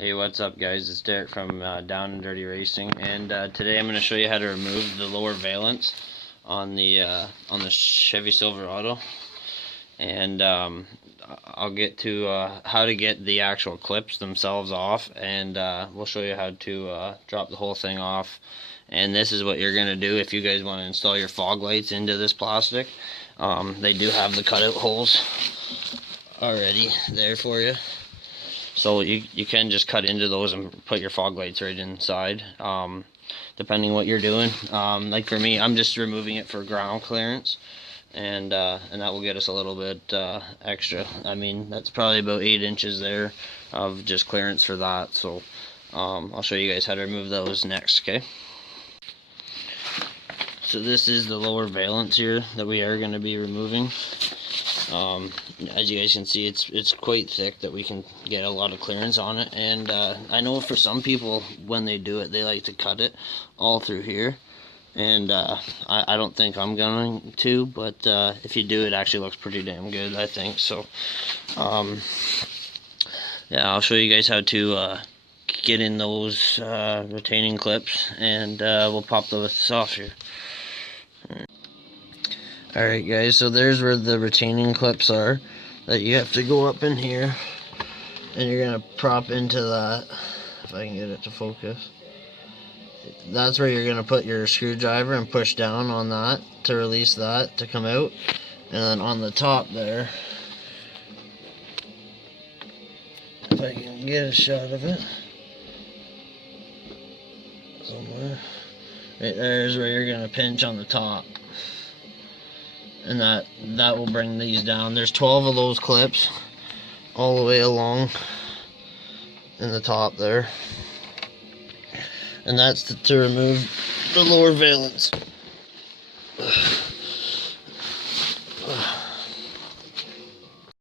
Hey, what's up guys? It's Derek from Down and Dirty Racing, and today I'm going to show you how to remove the lower valance on the Chevy Silverado, and I'll get to how to get the actual clips themselves off, and we'll show you how to drop the whole thing off. And this is what you're going to do if you guys want to install your fog lights into this plastic. They do have the cutout holes already there for you. So you can just cut into those and put your fog lights right inside, depending what you're doing. Like for me, I'm just removing it for ground clearance, and that will get us a little bit extra. I mean, that's probably about 8 inches there of just clearance for that. So I'll show you guys how to remove those next, okay? So this is the lower valance here that we are going to be removing. As you guys can see, it's quite thick that we can get a lot of clearance on it, and I know for some people when they do it, they like to cut it all through here, and I don't think I'm going to, but if you do, it actually looks pretty damn good, I think. So yeah, I'll show you guys how to get in those retaining clips, and we'll pop those off here. Alright guys, so there's where the retaining clips are that you have to go up in here, and you're going to prop into that, if I can get it to focus. That's where you're going to put your screwdriver and push down on that to release that to come out. And then on the top there, if I can get a shot of it somewhere, right there is where you're going to pinch on the top. And that will bring these down. There's 12 of those clips all the way along in the top there, and that's to remove the lower valance.